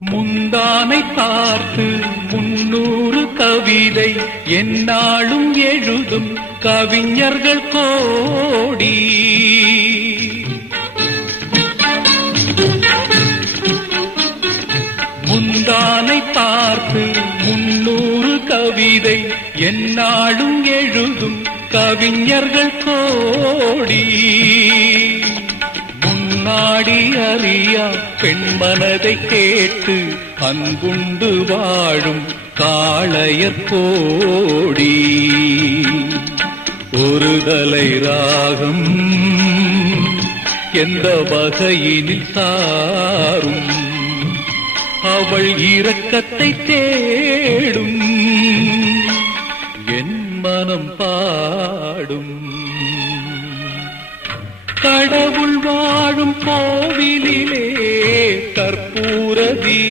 முந்தானை பார்த்து 300 கவிதை எந்நாளும் எழுதும் கவிஞர்கள் கோடி. முந்தானை பார்த்து 300 கவிதை எந்நாளும் எழுதும் கவிஞர்கள் கோடி. முன்னாடி அறியா பெண்மனதை கேட்டு அன்புண்டு வாழும் காளையர் கோடி. ஒரு தலை ராகம் எந்த வகையினில் சாரும் அவள் இரக்கத்தை தேடும் என் மனம் பாடும். கடவுள் வாழும் கோவிலிலே கற்பூர